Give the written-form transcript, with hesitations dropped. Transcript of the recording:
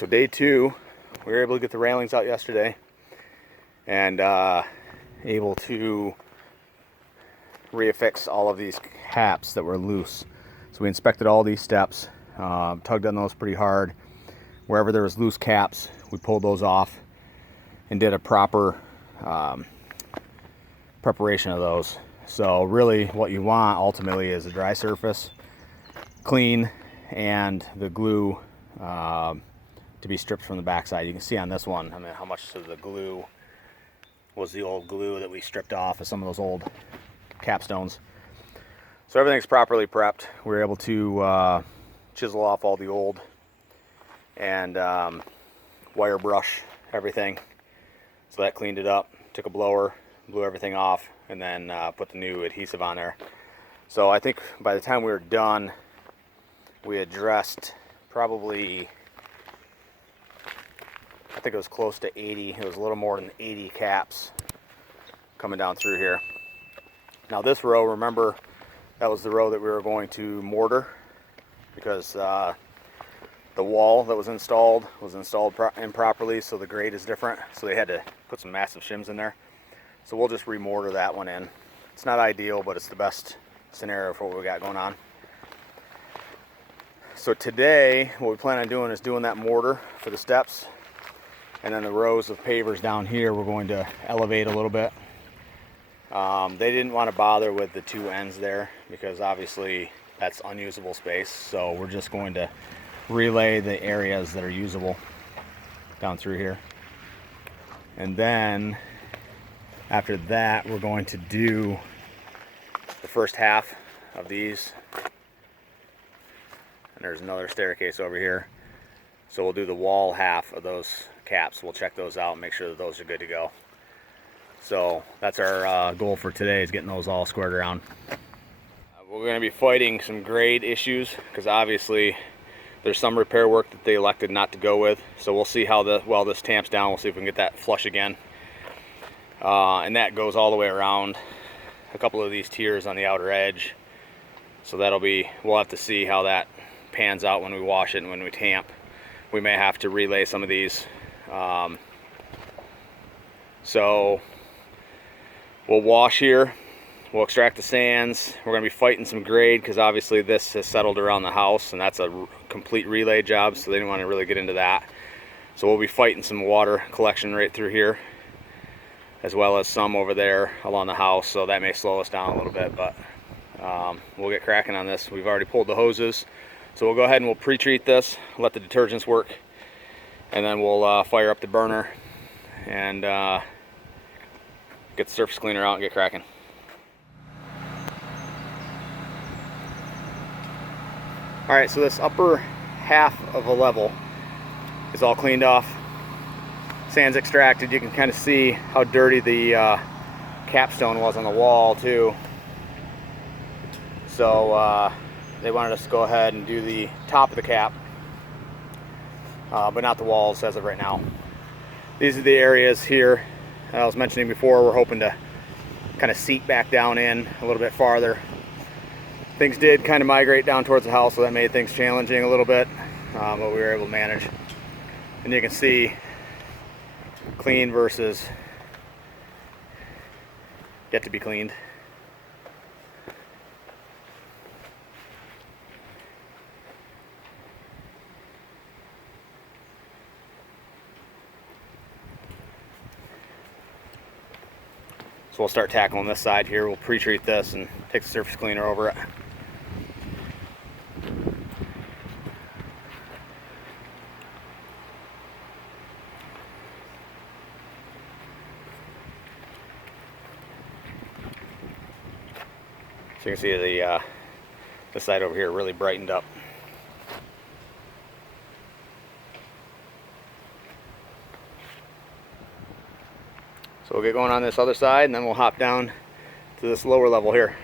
So day 2, we were able to get the railings out yesterday and able to reaffix all of these caps that were loose. So we inspected all these steps, tugged on those pretty hard. Wherever there was loose caps, we pulled those off and did a proper preparation of those. So really what you want ultimately is a dry surface, clean, and the glue to be stripped from the backside. You can see on this one, I mean, how much of the glue was the old glue that we stripped off of some of those old capstones. So everything's properly prepped. We were able to chisel off all the old and wire brush everything. So that cleaned it up. Took a blower, blew everything off, and then put the new adhesive on there. So I think by the time we were done, we addressed probably, I think it was close to 80. It was a little more than 80 caps coming down through here. Now this row, remember, that was the row that we were going to mortar because the wall that was installed improperly, so the grade is different. So they had to put some massive shims in there. So we'll just remortar that one in. It's not ideal, but it's the best scenario for what we got going on. So today, what we plan on doing is doing that mortar for the steps, and then the rows of pavers down here we're going to elevate a little bit. They didn't want to bother with the two ends there because obviously that's unusable space. So we're just going to relay the areas that are usable down through here. And then after that, we're going to do the first half of these. And there's another staircase over here. So we'll do the wall half of those caps. We'll check those out and make sure that those are good to go. So that's our goal for today, is getting those all squared around. We're going to be fighting some grade issues because obviously there's some repair work that they elected not to go with. So we'll see how well this tamps down. We'll see if we can get that flush again. And that goes all the way around a couple of these tiers on the outer edge. So we'll have to see how that pans out when we wash it and when we tamp. We may have to relay some of these. So we'll wash here. We'll extract the sands. We're going to be fighting some grade because obviously this has settled around the house and that's a complete relay job, so they didn't want to really get into that. So we'll be fighting some water collection right through here, as well as some over there along the house, so that may slow us down a little bit, but we'll get cracking on this. We've already pulled the hoses, so we'll go ahead and we'll pre-treat this, let the detergents work, and then we'll fire up the burner and get the surface cleaner out and get cracking. Alright, so this upper half of a level is all cleaned off. Sand's extracted. You can kind of see how dirty the capstone was on the wall too. So they wanted us to go ahead and do the top of the cap, but not the walls as of right now. These are the areas here I was mentioning before. We're hoping to kind of seat back down in a little bit farther. Things did kind of migrate down towards the house, so that made things challenging a little bit, but we were able to manage. And you can see clean versus yet to be cleaned. So we'll start tackling this side here. We'll pre-treat this and take the surface cleaner over it. So you can see the side over here really brightened up. So we'll get going on this other side and then we'll hop down to this lower level here.